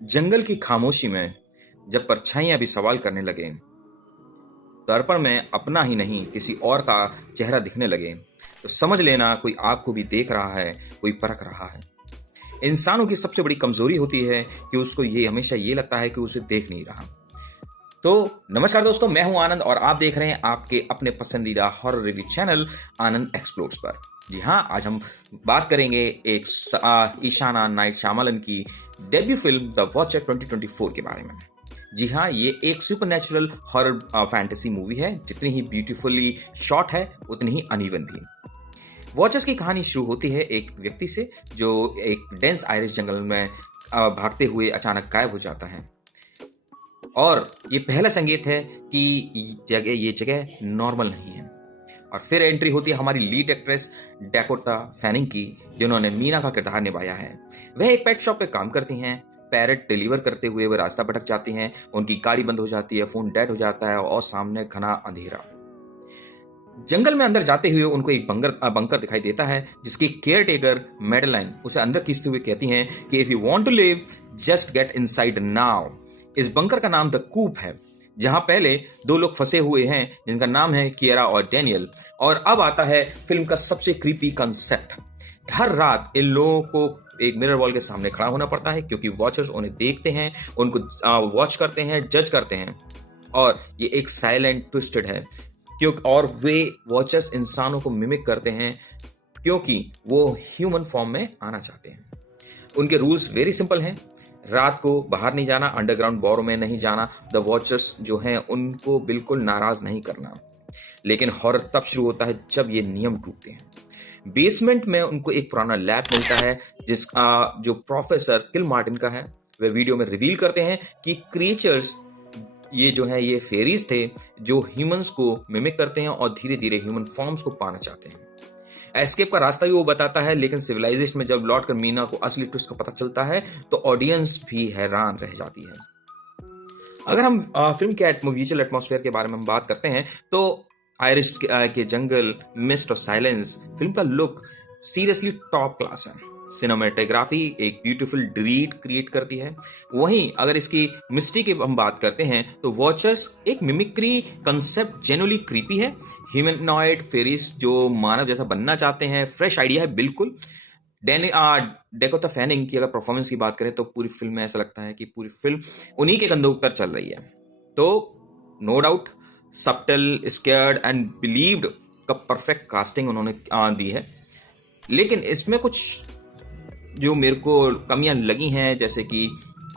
जंगल की खामोशी में जब परछाइयां भी सवाल करने लगे, दर्पण में अपना ही नहीं किसी और का चेहरा दिखने लगे, तो समझ लेना कोई आपको भी देख रहा है, कोई परख रहा है। इंसानों की सबसे बड़ी कमजोरी होती है कि उसको ये हमेशा ये लगता है कि उसे देख नहीं रहा। तो नमस्कार दोस्तों, मैं हूं आनंद और आप देख रहे हैं आपके अपने पसंदीदा हॉरर रिव्यू चैनल आनंद एक्सप्लोर्स पर। जी हां, आज हम बात करेंगे एक ईशाना नाइट श्यामलन की डेब्यू फिल्म द वॉचर 2024 के बारे में। जी हाँ, ये एक सुपरनैचुरल हॉरर फैंटेसी मूवी है। जितनी ही ब्यूटीफुली शॉट है उतनी ही अनइवन भी। वॉचर्स की कहानी शुरू होती है एक व्यक्ति से जो एक डेंस आयरिश जंगल में भागते हुए अचानक गायब हो जाता है। और ये पहला संकेत है कि ये जगह नॉर्मल नहीं है। और फिर एंट्री होती है हमारी लीड एक्ट्रेस डैकोटा फैनिंग की, जिन्होंने मीना का किरदार निभाया है। वह एक पेट शॉप पे काम करती हैं। पैरेट डिलीवर करते हुए वह रास्ता भटक जाती हैं, उनकी गाड़ी बंद हो जाती है, फोन डेड हो जाता है और सामने घना अंधेरा। जंगल में अंदर जाते हुए उनको एक बंकर दिखाई देता है, जिसकी केयर टेकर मेडलाइन उसे अंदर खींचते हुए कहती हैं कि if you want to live just get inside now. इस बंकर का नाम द कूप है, जहां पहले दो लोग फंसे हुए हैं जिनका नाम है कियरा और डैनियल। और अब आता है फिल्म का सबसे क्रीपी कंसेप्ट। हर रात इन लोगों को एक मिरर वॉल के सामने खड़ा होना पड़ता है, क्योंकि वॉचर्स उन्हें देखते हैं, उनको वॉच करते हैं, जज करते हैं। और ये एक साइलेंट ट्विस्टेड है, क्योंकि और वे वॉचर्स इंसानों को मिमिक करते हैं क्योंकि वो ह्यूमन फॉर्म में आना चाहते हैं। उनके रूल्स वेरी सिंपल हैं। रात को बाहर नहीं जाना, अंडरग्राउंड बोरो में नहीं जाना, द वॉचर्स जो हैं उनको बिल्कुल नाराज नहीं करना। लेकिन हॉरर तब शुरू होता है जब ये नियम टूटते हैं। बेसमेंट में उनको एक पुराना लैब मिलता है, जिसका जो प्रोफेसर किल मार्टिन का है। वे वीडियो में रिवील करते हैं कि क्रिएचर्स ये जो है ये फेरीज थे जो ह्यूमंस को मिमिक करते हैं और धीरे धीरे ह्यूमन फॉर्म्स को पाना चाहते हैं। एस्केप का रास्ता भी वो बताता है, लेकिन सिविलाइजेशन में जब लौटकर मीना को असली ट्विस्ट का पता चलता है तो ऑडियंस भी हैरान रह जाती है। अगर हम फिल्म के विजुअल एटमॉस्फेयर के बारे में बात करते हैं तो आयरिश के जंगल, मिस्ट और साइलेंस, फिल्म का लुक सीरियसली टॉप क्लास है। सिनेमेटोग्राफी एक ब्यूटीफुल ड्रीड क्रिएट करती है। वहीं अगर इसकी मिस्ट्री की हम बात करते हैं तो वॉचर्स एक मिमिक्री कंसेप्ट जेन्युइनली क्रीपी है। ह्यूमनॉइड फेरीज जो मानव जैसा बनना चाहते हैं, फ्रेश आइडिया है बिल्कुल। डेकोटा फैनिंग की अगर परफॉर्मेंस की बात करें तो पूरी फिल्म में ऐसा लगता है कि पूरी फिल्म उन्हीं के कंधों पर चल रही है। तो no doubt subtle, scared and believed का परफेक्ट कास्टिंग उन्होंने दी है। लेकिन इसमें कुछ जो मेरे को कमियां लगी हैं, जैसे कि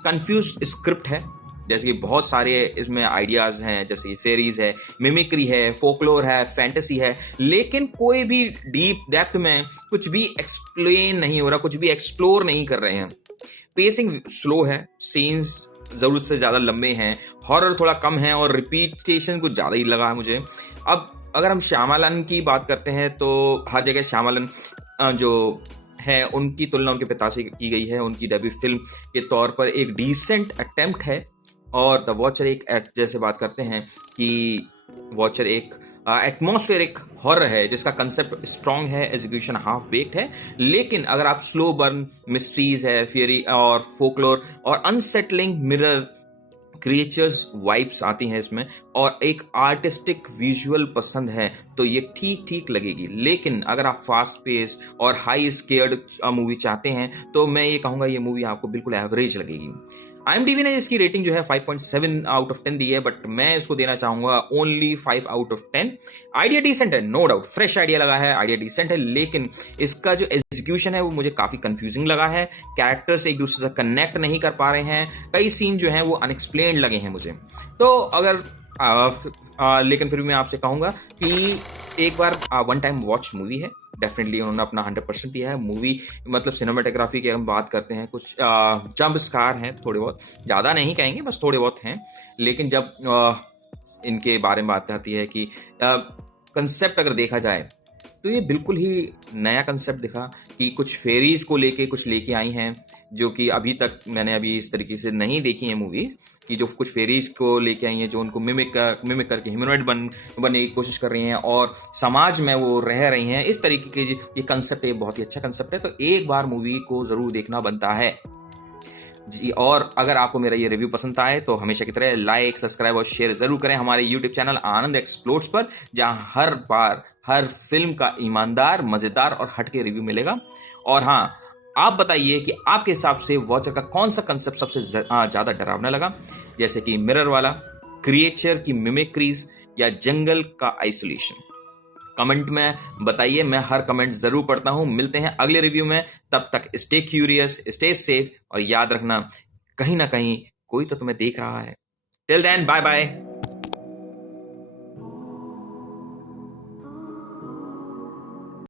कंफ्यूज स्क्रिप्ट है, जैसे कि बहुत सारे इसमें आइडियाज हैं, जैसे कि फेरीज है, मिमिक्री है, फोकलोर है, फैंटेसी है, लेकिन कोई भी डीप डेप्थ में कुछ भी एक्सप्लेन नहीं हो रहा, कुछ भी एक्सप्लोर नहीं कर रहे हैं। पेसिंग स्लो है, सीन्स जरूरत से ज्यादा लंबे हैं, हॉरर थोड़ा कम है और रिपीटेशन कुछ ज्यादा ही लगा है मुझे। अब अगर हम श्यामलन की बात करते हैं तो हर जगह श्यामलन जो है उनकी तुलना उनके पिता से की गई है। उनकी डेब्यू फिल्म के तौर पर एक डिसेंट अटेम्प्ट है। और द वॉचर एक जैसे बात करते हैं कि वॉचर एक एटमॉस्फेरिक हॉरर है जिसका कंसेप्ट स्ट्रांग है, एग्जीक्यूशन हाफ बेक्ड है। लेकिन अगर आप स्लो बर्न मिस्ट्रीज है, फियरी और फोकलोर और अनसेटलिंग मिरर क्रिएचर्स वाइब्स आती हैं इसमें, और एक आर्टिस्टिक विजुअल पसंद है तो ये ठीक ठीक लगेगी। लेकिन अगर आप फास्ट पेस और हाई स्केयर्ड मूवी चाहते हैं तो मैं ये कहूँगा ये मूवी आपको बिल्कुल एवरेज लगेगी। IMDb ने इसकी रेटिंग जो है 5.7 आउट ऑफ 10 दी है, बट मैं इसको देना चाहूंगा only 5 out of 10। Idea decent है, नो डाउट, फ्रेश आइडिया लगा है, आइडिया डिसेंट है, लेकिन इसका जो एग्जीक्यूशन है वो मुझे काफी कंफ्यूजिंग लगा है। कैरेक्टर्स एक दूसरे से कनेक्ट नहीं कर पा रहे हैं, कई सीन जो हैं वो अनएक्सप्लेन्ड लगे हैं मुझे। तो अगर लेकिन फिर भी मैं आपसे कहूंगा कि एक बार वन टाइम वॉच मूवी है, डेफिनेटली उन्होंने अपना 100% दिया है। मूवी मतलब सिनेमाटोग्राफी की हम बात करते हैं, कुछ जंप स्कार हैं थोड़े बहुत, ज़्यादा नहीं कहेंगे, बस थोड़े बहुत हैं। लेकिन जब इनके बारे में बात आती है कि कंसेप्ट अगर देखा जाए तो ये बिल्कुल ही नया कंसेप्ट दिखा कि कुछ फेरीज को लेके कुछ लेके आई हैं, जो कि अभी तक मैंने अभी इस तरीके से नहीं देखी है मूवी, कि जो कुछ फेरीज को लेके आई हैं जो उनको मिमिक करके ह्यूमनॉइड बनने की कोशिश कर रही हैं और समाज में वो रह रही हैं। इस तरीके के ये कंसेप्ट है, बहुत ही अच्छा कंसेप्ट है, तो एक बार मूवी को जरूर देखना बनता है। जी, और अगर आपको मेरा ये रिव्यू पसंद आए तो हमेशा की तरह लाइक, सब्सक्राइब और शेयर जरूर करें हमारे यूट्यूब चैनल आनंद एक्सप्लोर्स पर, जहां हर बार हर फिल्म का ईमानदार, मजेदार और हटके रिव्यू मिलेगा। और हाँ, आप बताइए कि आपके हिसाब से वॉचर का कौन सा कंसेप्ट सबसे ज्यादा डरावना लगा, जैसे कि मिरर वाला, क्रिएचर की मिमिक्रीज या जंगल का आइसोलेशन। कमेंट में बताइए, मैं हर कमेंट जरूर पढ़ता हूं। मिलते हैं अगले रिव्यू में, तब तक स्टे क्यूरियस, स्टे सेफ और याद रखना, कहीं ना कहीं कोई तो तुम्हें देख रहा है। Till then, bye bye.